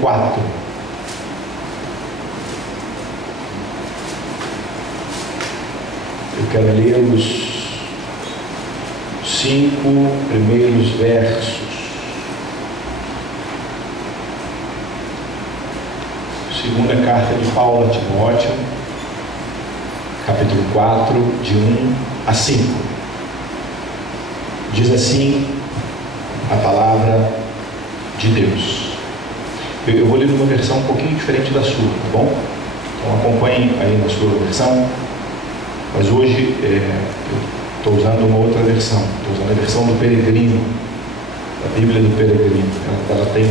4. Eu quero ler os 5 primeiros versos. Segunda carta de Paulo a Timóteo, capítulo 4, de 1 a 5. Diz assim a palavra de Deus. Eu vou ler numa versão um pouquinho diferente da sua, tá bom? Então acompanhem aí na sua versão. Mas hoje eu estou usando uma outra versão. Estou usando a versão do Peregrino, a Bíblia do Peregrino. Ela tem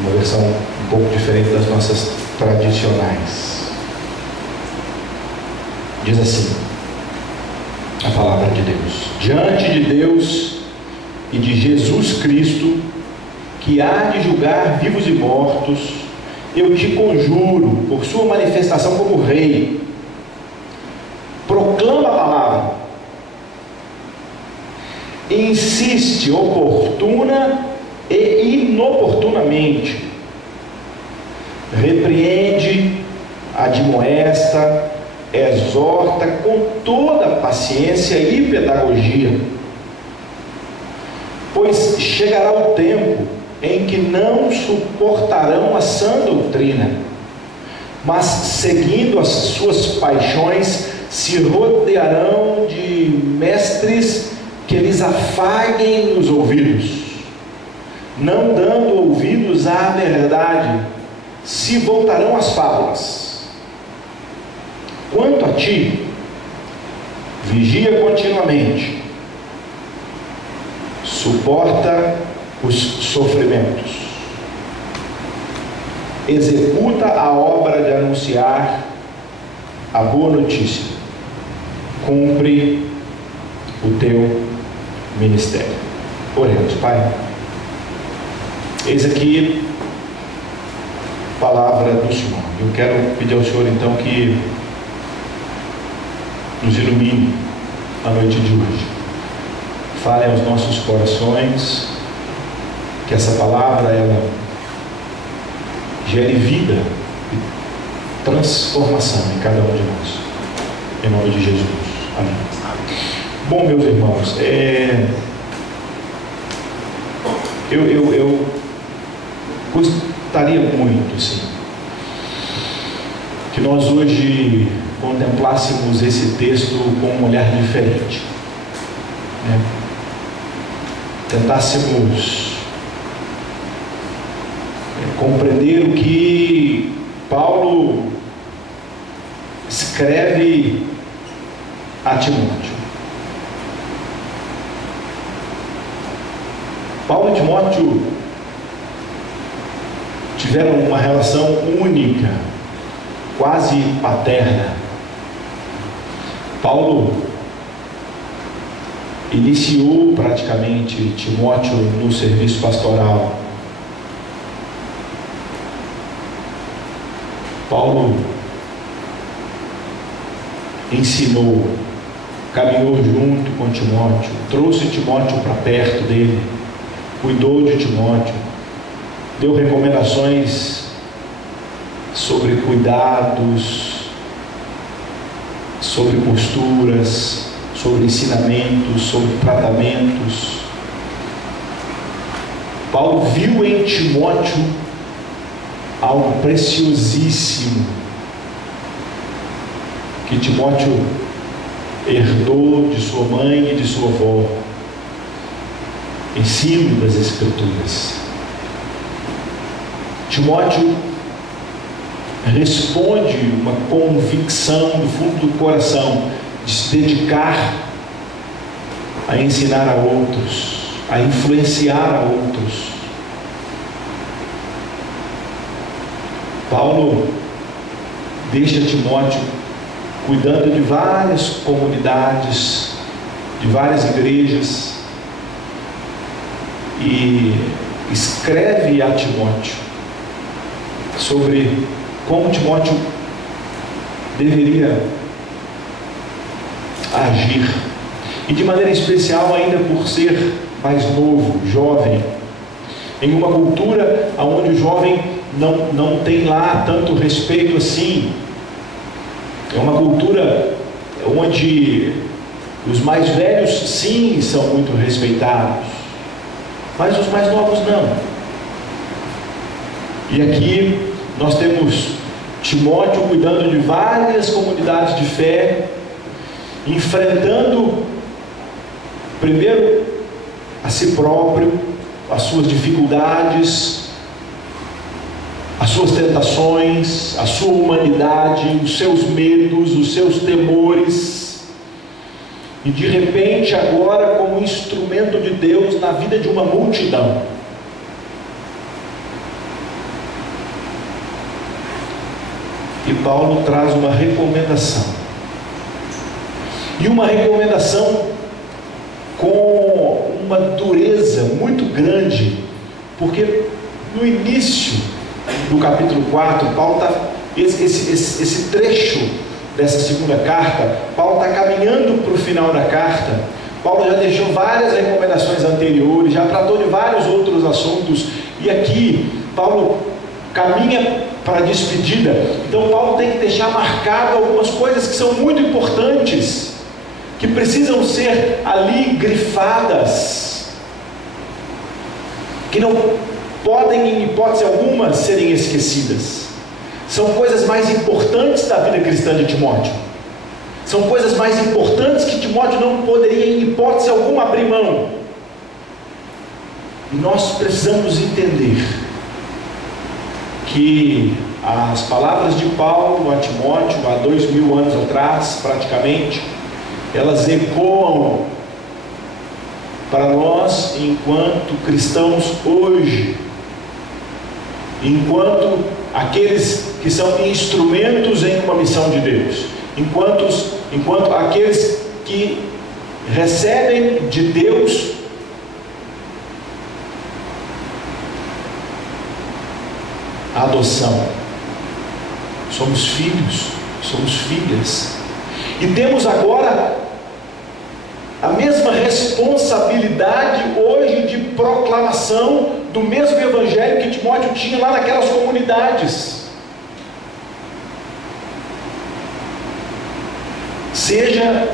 uma versão um pouco diferente das nossas tradicionais. Diz assim a palavra de Deus: diante de Deus e de Jesus Cristo, que há de julgar vivos e mortos, eu te conjuro, por sua manifestação como rei, proclama a palavra, insiste oportuna e inoportunamente, repreende, admoesta, exorta com toda paciência e pedagogia, pois chegará o tempo em que não suportarão a sã doutrina, mas seguindo as suas paixões se rodearão de mestres que lhes afaguem os ouvidos, não dando ouvidos à verdade, se voltarão às fábulas. Quanto a ti, vigia continuamente, suporta os sofrimentos, executa a obra de anunciar a boa notícia, cumpre o teu ministério. Oremos. Pai, eis aqui a palavra do Senhor. Eu quero pedir ao Senhor então que nos ilumine a noite de hoje, fale aos nossos corações, que essa palavra ela gere vida e transformação em cada um de nós, em nome de Jesus. Amém. Bom, meus irmãos, eu gostaria muito assim, que nós hoje contemplássemos esse texto com um olhar diferente, né? Tentássemos compreender o que Paulo escreve a Timóteo. Paulo e Timóteo tiveram uma relação única, quase paterna. Paulo iniciou praticamente Timóteo no serviço pastoral. Paulo ensinou, caminhou junto com Timóteo, trouxe Timóteo para perto dele, cuidou de Timóteo, deu recomendações sobre cuidados, sobre posturas, sobre ensinamentos, sobre tratamentos. Paulo viu em Timóteo algo preciosíssimo que Timóteo herdou de sua mãe e de sua avó, ensino das Escrituras. Timóteo responde uma convicção do fundo do coração de se dedicar a ensinar a outros, a influenciar a outros. Paulo deixa Timóteo cuidando de várias comunidades, de várias igrejas, e escreve a Timóteo sobre como Timóteo deveria agir, e de maneira especial, ainda por ser mais novo, jovem, em uma cultura onde o jovem não tem lá tanto respeito assim. É uma cultura onde os mais velhos, sim, são muito respeitados, mas os mais novos não. E aqui nós temos Timóteo cuidando de várias comunidades de fé, enfrentando primeiro a si próprio, as suas dificuldades, as suas tentações, a sua humanidade, os seus medos, os seus temores, e de repente agora como instrumento de Deus na vida de uma multidão. E Paulo traz uma recomendação, e uma recomendação com uma dureza muito grande, porque no início do capítulo 4, Paulo está, esse trecho dessa segunda carta, Paulo está caminhando para o final da carta. Paulo já deixou várias recomendações anteriores, já tratou de vários outros assuntos, e aqui Paulo caminha para a despedida. Então Paulo tem que deixar marcado algumas coisas que são muito importantes, que precisam ser ali grifadas, que não podem em hipótese alguma serem esquecidas. São coisas mais importantes da vida cristã de Timóteo, são coisas mais importantes que Timóteo não poderia em hipótese alguma abrir mão. E nós precisamos entender que as palavras de Paulo a Timóteo há 2000 anos atrás, praticamente, elas ecoam para nós enquanto cristãos hoje, enquanto aqueles que são instrumentos em uma missão de Deus, enquanto aqueles que recebem de Deus a adoção. Somos filhos, somos filhas, e temos agora a mesma responsabilidade hoje de proclamação do mesmo evangelho que Timóteo tinha lá naquelas comunidades. Seja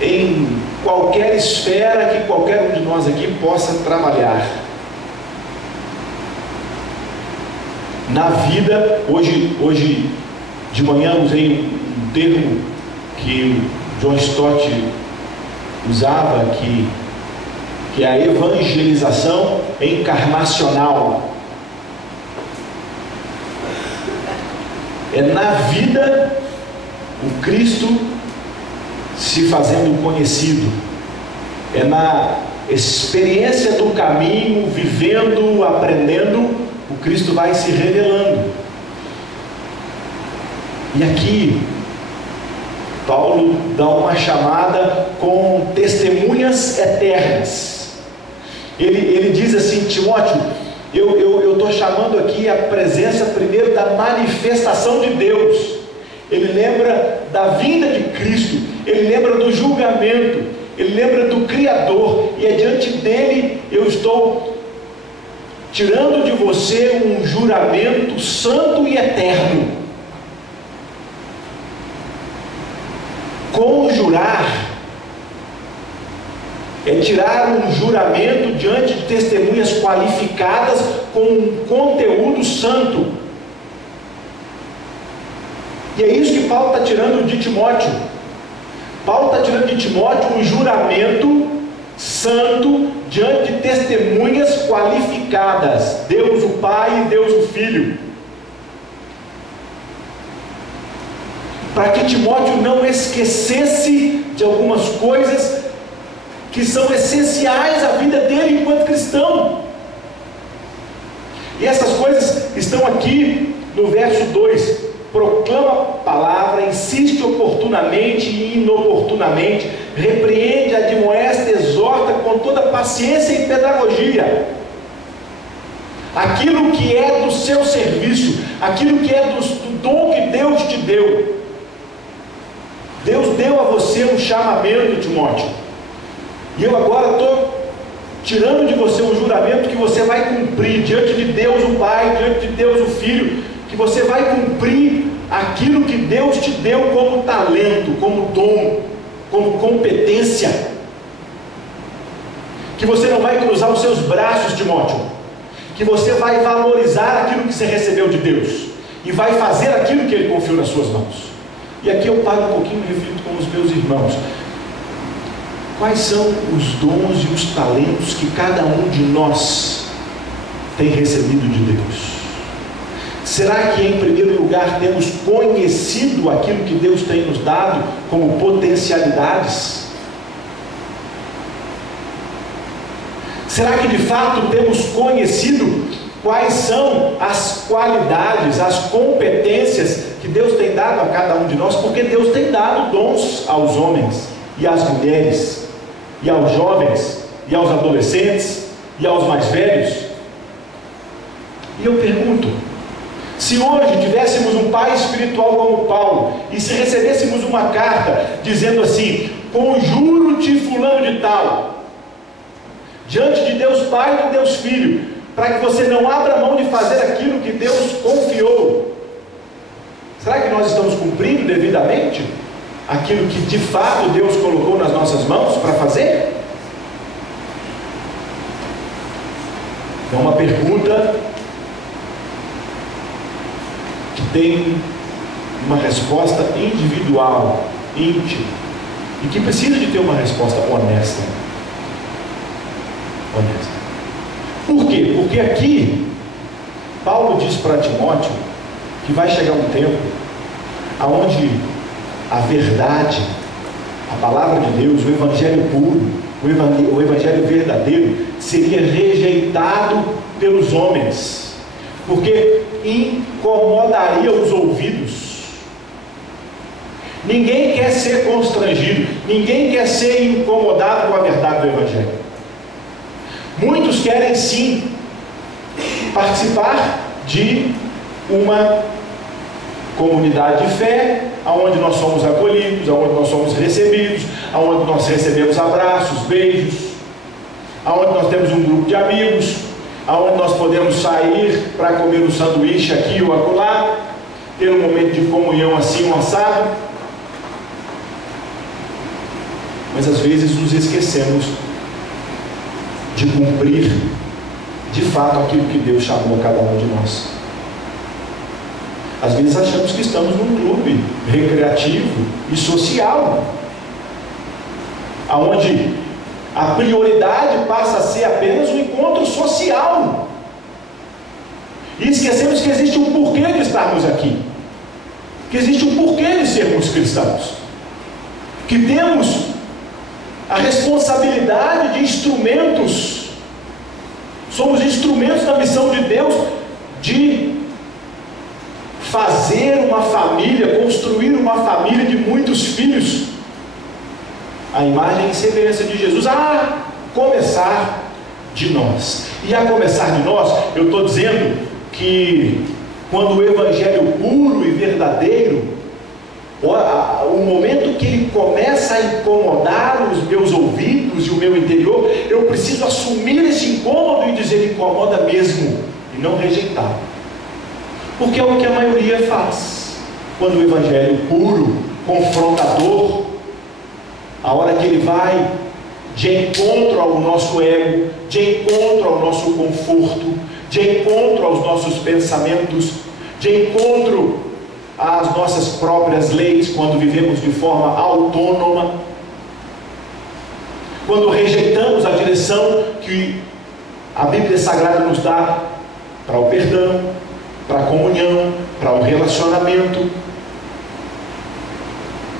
em qualquer esfera que qualquer um de nós aqui possa trabalhar. Na vida, hoje de manhã usei um termo que o John Stott usava, que é a evangelização encarnacional. É na vida o Cristo se fazendo conhecido, é na experiência do caminho, vivendo, aprendendo, o Cristo vai se revelando. E aqui Paulo dá uma chamada com testemunhas eternas. Ele diz assim: Timóteo, eu estou chamando aqui a presença primeiro da manifestação de Deus. Ele lembra da vinda de Cristo, ele lembra do julgamento, ele lembra do Criador, e diante dele eu estou tirando de você um juramento santo e eterno. Conjurar é tirar um juramento diante de testemunhas qualificadas com um conteúdo santo. E é isso que Paulo está tirando de Timóteo. Paulo está tirando de Timóteo um juramento santo diante de testemunhas qualificadas, Deus o Pai e Deus o Filho, para que Timóteo não esquecesse de algumas coisas que são essenciais à vida dele enquanto cristão. E essas coisas estão aqui no verso 2: proclama a palavra, insiste oportunamente e inoportunamente, repreende, admoesta, exorta com toda paciência e pedagogia. Aquilo que é do seu serviço, aquilo que é do dom que Deus te deu. Deus deu a você um chamamento, Timóteo, e eu agora estou tirando de você um juramento que você vai cumprir diante de Deus o Pai, diante de Deus o Filho, que você vai cumprir aquilo que Deus te deu como talento, como dom, como competência, que você não vai cruzar os seus braços, Timóteo, que você vai valorizar aquilo que você recebeu de Deus, e vai fazer aquilo que Ele confiou nas suas mãos. E aqui eu paro um pouquinho e reflito com os meus irmãos. Quais são os dons e os talentos que cada um de nós tem recebido de Deus? Será que em primeiro lugar temos conhecido aquilo que Deus tem nos dado como potencialidades? Será que de fato temos conhecido quais são as qualidades, as competências que Deus tem dado a cada um de nós? Porque Deus tem dado dons aos homens e às mulheres, e aos jovens, e aos adolescentes, e aos mais velhos. E eu pergunto, se hoje tivéssemos um pai espiritual como Paulo, e se recebêssemos uma carta dizendo assim: conjuro-te fulano de tal, diante de Deus Pai e de Deus Filho, para que você não abra mão de fazer aquilo que Deus confiou, será que nós estamos cumprindo devidamente aquilo que de fato Deus colocou nas nossas mãos para fazer? É uma pergunta que tem uma resposta individual, íntima, e que precisa de ter uma resposta honesta. Por quê? Porque aqui Paulo diz para Timóteo que vai chegar um tempo aonde a verdade, a palavra de Deus, o evangelho puro, o evangelho verdadeiro seria rejeitado pelos homens, porque incomodaria os ouvidos. Ninguém quer ser constrangido, ninguém quer ser incomodado com a verdade do evangelho. Muitos querem sim participar de uma comunidade de fé, aonde nós somos acolhidos, aonde nós somos recebidos, aonde nós recebemos abraços, beijos, aonde nós temos um grupo de amigos, aonde nós podemos sair para comer um sanduíche aqui ou acolá, ter um momento de comunhão assim, um assado. Mas às vezes nos esquecemos de cumprir de fato aquilo que Deus chamou a cada um de nós. Às vezes achamos que estamos num clube recreativo e social, aonde a prioridade passa a ser apenas um encontro social, e esquecemos que existe um porquê de estarmos aqui, que existe um porquê de sermos cristãos, que temos a responsabilidade de instrumentos, somos instrumentos da missão de Deus, de fazer uma família, construir uma família de muitos filhos, a imagem e semelhança de Jesus, a começar de nós. E a começar de nós, eu estou dizendo que quando o evangelho puro e verdadeiro, o momento que ele começa a incomodar os meus ouvidos e o meu interior, eu preciso assumir esse incômodo e dizer: incomoda mesmo, e não rejeitar, porque é o que a maioria faz. Quando o evangelho puro, confrontador, a hora que ele vai de encontro ao nosso ego, de encontro ao nosso conforto, de encontro aos nossos pensamentos, de encontro às nossas próprias leis, quando vivemos de forma autônoma, quando rejeitamos a direção que a Bíblia Sagrada nos dá para o perdão, para a comunhão, para o relacionamento,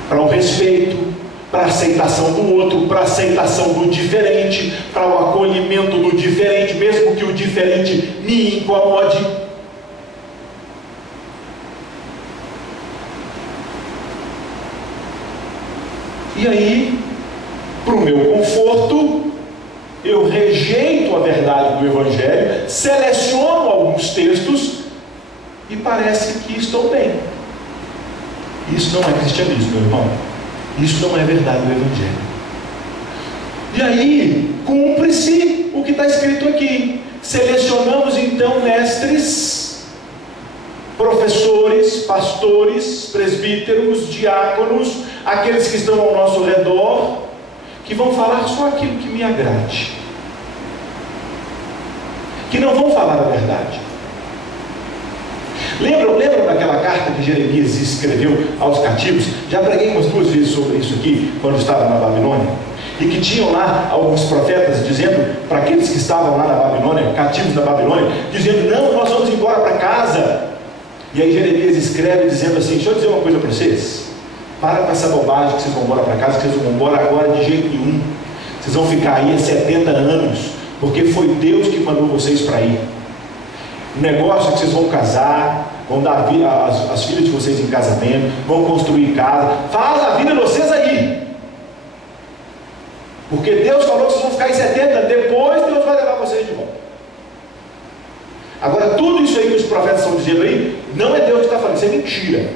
para o respeito, para a aceitação do outro, para a aceitação do diferente, para o acolhimento do diferente, mesmo que o diferente me incomode. E aí, para o meu conforto, eu rejeito a verdade do Evangelho, seleciono alguns textos e parece que estou bem. Isso não é cristianismo, meu irmão. Isso não é verdade do Evangelho. E aí, cumpre-se o que está escrito aqui. Selecionamos então mestres, professores, pastores, presbíteros, diáconos, aqueles que estão ao nosso redor, que vão falar só aquilo que me agrade, que não vão falar a verdade. Lembram daquela carta que Jeremias escreveu aos cativos? Já preguei umas 2 vezes sobre isso aqui, quando estava na Babilônia. E que tinham lá alguns profetas dizendo para aqueles que estavam lá na Babilônia, cativos na Babilônia, dizendo: não, nós vamos embora para casa. E aí Jeremias escreve dizendo assim: deixa eu dizer uma coisa para vocês, para com essa bobagem que vocês vão embora para casa, que vocês não vão embora agora de jeito nenhum. Vocês vão ficar aí 70 anos, porque foi Deus que mandou vocês para ir. O negócio é que vocês vão casar, vão dar as filhas de vocês em casamento, vão construir casa, faz a vida de vocês aí. Porque Deus falou que vocês vão ficar em 70, depois Deus vai levar vocês de volta. Agora, tudo isso aí que os profetas estão dizendo aí, não é Deus que está falando, isso é mentira.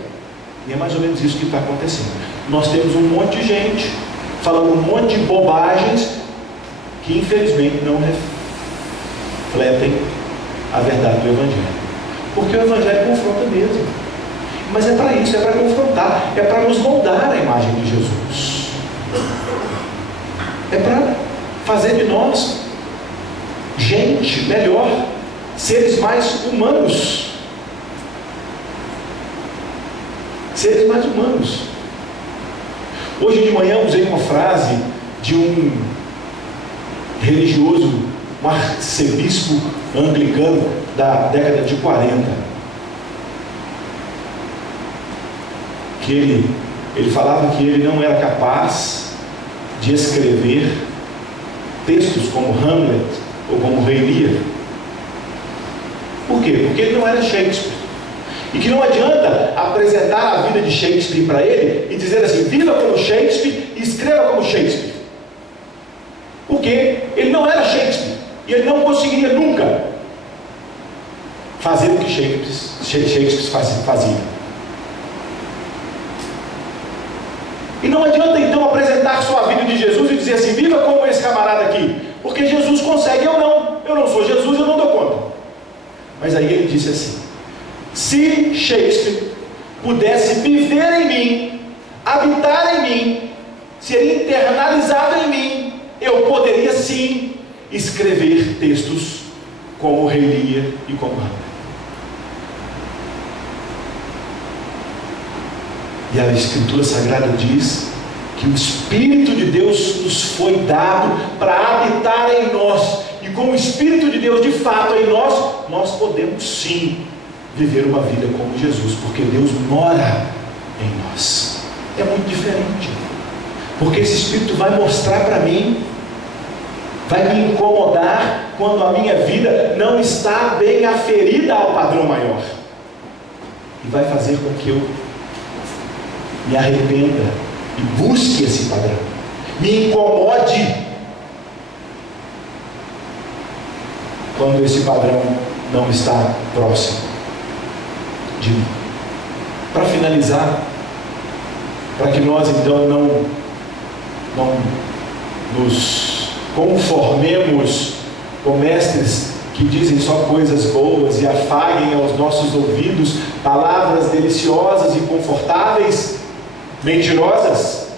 E é mais ou menos isso que está acontecendo. Nós temos um monte de gente falando um monte de bobagens que infelizmente não refletem a verdade do Evangelho. Porque o Evangelho confronta mesmo. Mas é para isso, é para confrontar, é para nos moldar a imagem de Jesus. É para fazer de nós gente melhor, seres mais humanos. Seres mais humanos. Hoje de manhã usei uma frase de um religioso, um arcebispo anglicano da década de 40, que ele falava que ele não era capaz de escrever textos como Hamlet ou como Rei Lear. Por quê? Porque ele não era Shakespeare, e que não adianta apresentar a vida de Shakespeare para ele e dizer assim: viva como Shakespeare e escreva como Shakespeare, porque ele não era Shakespeare e ele não conseguiria nunca fazer o que Shakespeare fazia. E não adianta então apresentar só a vida de Jesus e dizer assim: viva como esse camarada aqui, porque Jesus consegue, eu não sou Jesus, eu não dou conta. Mas aí ele disse assim: se Shakespeare pudesse viver em mim, habitar em mim, ser internalizado em mim, eu poderia sim escrever textos como Rei Lear e como Hamlet. E a Escritura Sagrada diz que o Espírito de Deus nos foi dado para habitar em nós. E com o Espírito de Deus de fato em nós, nós podemos sim viver uma vida como Jesus, porque Deus mora em nós. É muito diferente, porque esse Espírito vai mostrar para mim, vai me incomodar quando a minha vida não está bem aferida ao padrão maior, e vai fazer com que eu me arrependa e busque esse padrão, me incomode quando esse padrão não está próximo de mim. Para finalizar, para que nós então não nos conformemos com mestres que dizem só coisas boas e afaguem aos nossos ouvidos palavras deliciosas e confortáveis, mentirosas.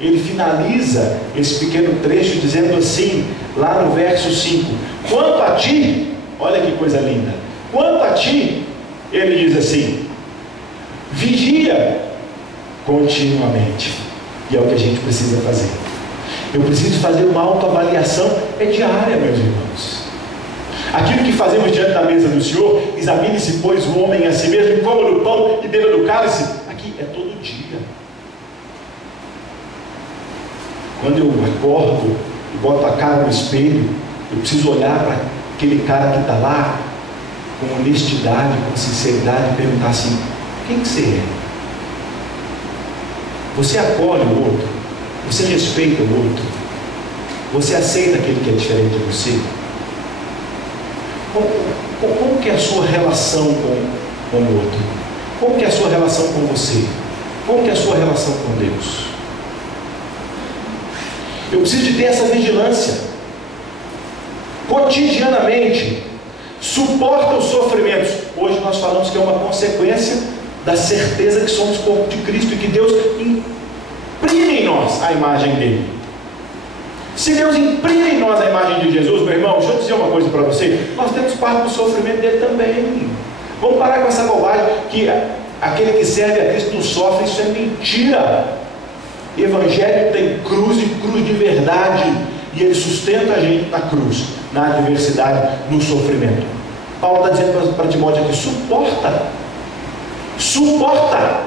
Ele finaliza esse pequeno trecho dizendo assim, lá no verso 5: quanto a ti, olha que coisa linda, quanto a ti, ele diz assim: vigia continuamente. E é o que a gente precisa fazer. Eu preciso fazer uma autoavaliação, é diária, meus irmãos. Aquilo que fazemos diante da mesa do Senhor: examine-se, pois, o homem a si mesmo, coma do pão e beba do cálice. Aqui é todo dia. Quando eu acordo e boto a cara no espelho, eu preciso olhar para aquele cara que está lá com honestidade, com sinceridade, e perguntar assim: quem que você é? Você acolhe o outro? Você respeita o outro? Você aceita aquele que é diferente de você? Como que é a sua relação com o outro? Como que é a sua relação com você? Como que é a sua relação com Deus? Eu preciso de ter essa vigilância. Cotidianamente, suporta os sofrimentos. Hoje nós falamos que é uma consequência da certeza que somos corpo de Cristo e que Deus imprime em nós a imagem dele. Se Deus imprime em nós a imagem de Jesus, meu irmão, deixa eu dizer uma coisa para você, nós temos parte do sofrimento dele também. Vamos parar com essa bobagem que aquele que serve a Cristo não sofre. Isso é mentira. Evangelho tem cruz e cruz de verdade, e ele sustenta a gente na cruz, na adversidade, no sofrimento. Paulo está dizendo para Timóteo aqui: suporta,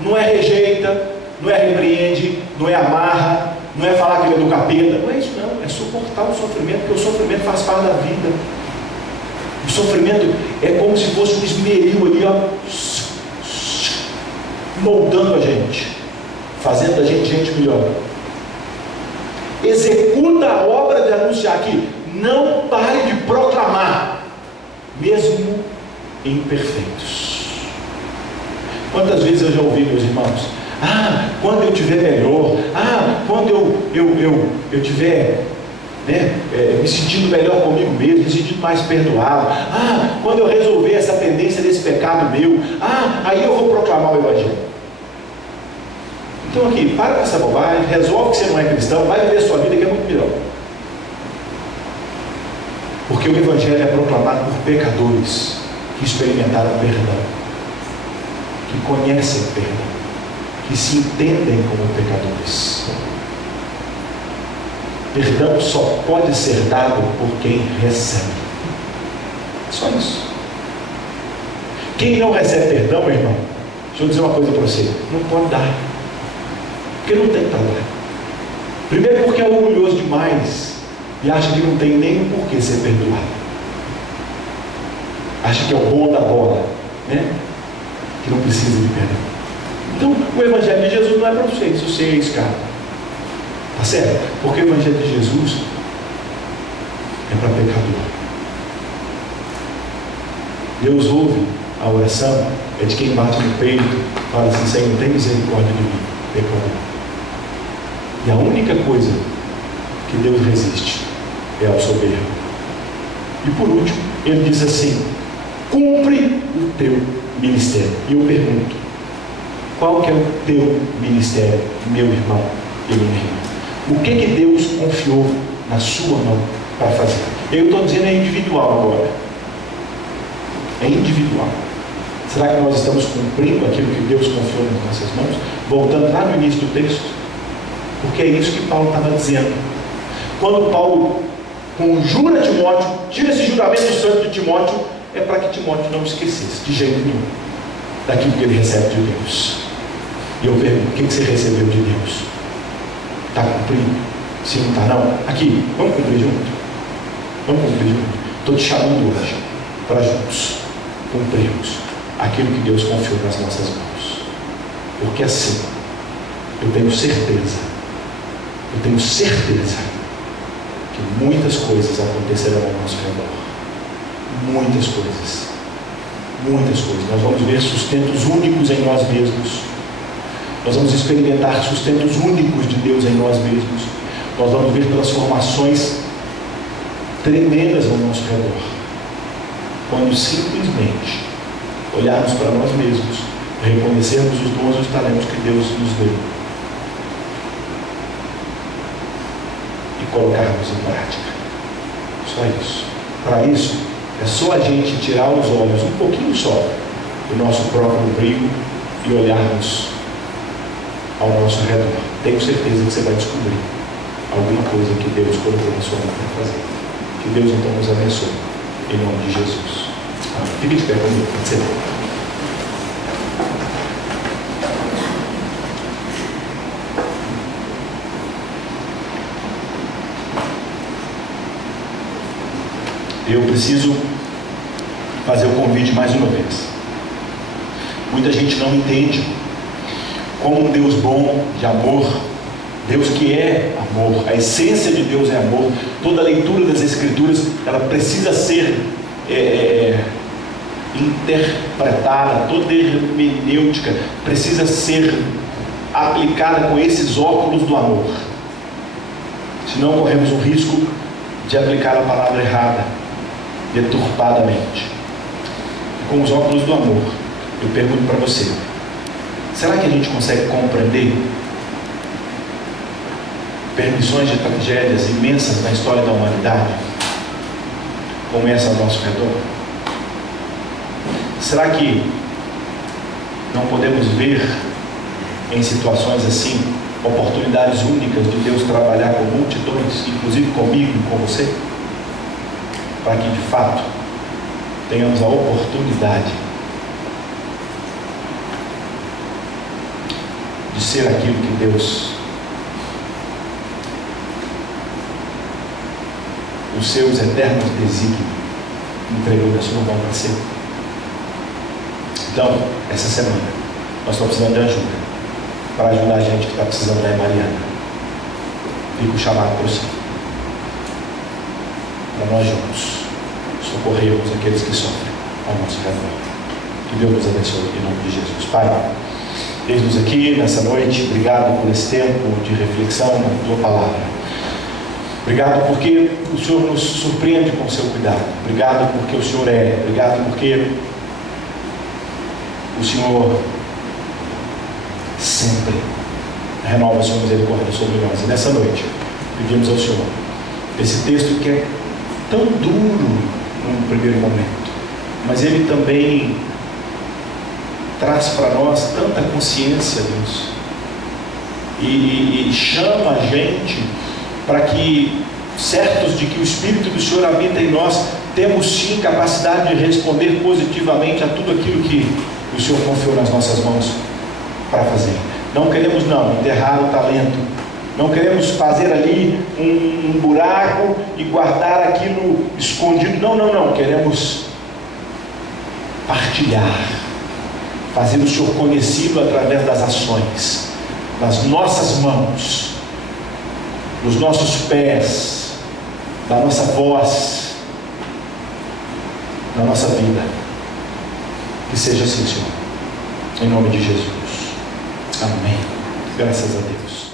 não é rejeita, não é repreende, não é amarra, não é falar que ele é do capeta, não é isso não, é suportar o sofrimento, porque o sofrimento faz parte da vida. O sofrimento é como se fosse um esmeril ali, ó, moldando a gente, fazendo a gente melhor. Executa a obra de anunciar aqui. Não pare de proclamar, mesmo imperfeitos. Quantas vezes eu já ouvi, meus irmãos, quando eu tiver melhor, quando eu tiver me sentindo melhor comigo mesmo, me sentindo mais perdoado, quando eu resolver essa pendência desse pecado meu, aí eu vou proclamar o Evangelho. Então aqui, para com essa bobagem, resolve que você não é cristão, vai viver a sua vida que é muito melhor. Porque o Evangelho é proclamado por pecadores que experimentaram perdão, que conhecem perdão, que se entendem como pecadores. Perdão só pode ser dado por quem recebe. Só isso. Quem não recebe perdão, meu irmão, deixa eu dizer uma coisa para você, não pode dar. Porque não tem para dar. Primeiro porque é orgulhoso demais e acha que não tem nem o porquê ser perdoado. Acha que é o bom da bola, né? Que não precisa de perdão. Então o Evangelho de Jesus não é para você, se você é escravo. Tá certo? Porque o Evangelho de Jesus é para pecador. Deus ouve a oração, é de quem bate no peito, fala assim: Senhor, tem misericórdia de mim, pecador. E a única coisa que Deus resiste é ao soberbo. E por último, ele diz assim: cumpre o teu ministério. E eu pergunto: qual que é o teu ministério, meu irmão e minha irmã? O que Deus confiou na sua mão para fazer? Eu estou dizendo é individual agora. É individual. Será que nós estamos cumprindo aquilo que Deus confiou nas nossas mãos? Voltando lá no início do texto. Porque é isso que Paulo estava dizendo. Quando Paulo conjura Timóteo, tira esse juramento santo de Timóteo, é para que Timóteo não esquecesse de jeito nenhum daquilo que ele recebe de Deus. E eu pergunto: o que você recebeu de Deus? Está cumprindo? Se não está, não? Aqui, vamos cumprir junto? Vamos cumprir junto? Estou te chamando hoje para juntos cumprirmos aquilo que Deus confiou nas nossas mãos. Porque assim, eu tenho certeza que muitas coisas acontecerão ao nosso redor. Muitas coisas. Nós vamos ver sustentos únicos em nós mesmos. Nós vamos experimentar sustentos únicos de Deus em nós mesmos. Nós vamos ver transformações tremendas ao nosso redor. Quando simplesmente olharmos para nós mesmos, reconhecermos os dons e os talentos que Deus nos deu e colocarmos em prática. Só isso. Para isso, é só a gente tirar os olhos um pouquinho só do nosso próprio brilho e olharmos ao nosso redor. Tenho certeza que você vai descobrir alguma coisa que Deus colocou na sua mão para fazer. Que Deus então nos abençoe, em nome de Jesus. Fique de pé comigo, pode ser. Eu preciso fazer o convite mais uma vez. Muita gente não entende como um Deus bom, de amor, Deus que é amor, a essência de Deus é amor. Toda a leitura das Escrituras, ela precisa ser interpretada, toda hermenêutica precisa ser aplicada com esses óculos do amor. não corremos o risco de aplicar a palavra errada, deturpadamente. Com os óculos do amor, eu pergunto para você: será que a gente consegue compreender permissões de tragédias imensas na história da humanidade, como essa ao nosso redor? Será que não podemos ver em situações assim oportunidades únicas de Deus trabalhar com multidões, inclusive comigo e com você, para que de fato tenhamos a oportunidade de ser aquilo que Deus, os seus eternos desígnios, entregou na sua mão para ser? Então, essa semana, nós estamos precisando de ajuda, para ajudar a gente que está precisando da Mariana. Fica o chamado para você, para nós juntos socorrermos aqueles que sofrem ao nosso redor. Que Deus nos abençoe em nome de Jesus. Pai, eis-nos aqui nessa noite. Obrigado por esse tempo de reflexão na tua palavra. Obrigado porque o Senhor nos surpreende com o seu cuidado. Obrigado porque o Senhor é. Obrigado porque o Senhor sempre renova a sua misericórdia sobre nós. E nessa noite, pedimos ao Senhor esse texto que é tão duro num primeiro momento, mas ele também traz para nós tanta consciência, Deus, e chama a gente para que, certos de que o Espírito do Senhor habita em nós, temos sim capacidade de responder positivamente a tudo aquilo que o Senhor confiou nas nossas mãos para fazer. Não queremos enterrar o talento, não queremos fazer ali um buraco e guardar aquilo escondido, não, queremos partilhar, fazer o Senhor conhecido através das ações, das nossas mãos, dos nossos pés, da nossa voz, da nossa vida. Que seja assim, Senhor, em nome de Jesus. Amém. Graças a Deus.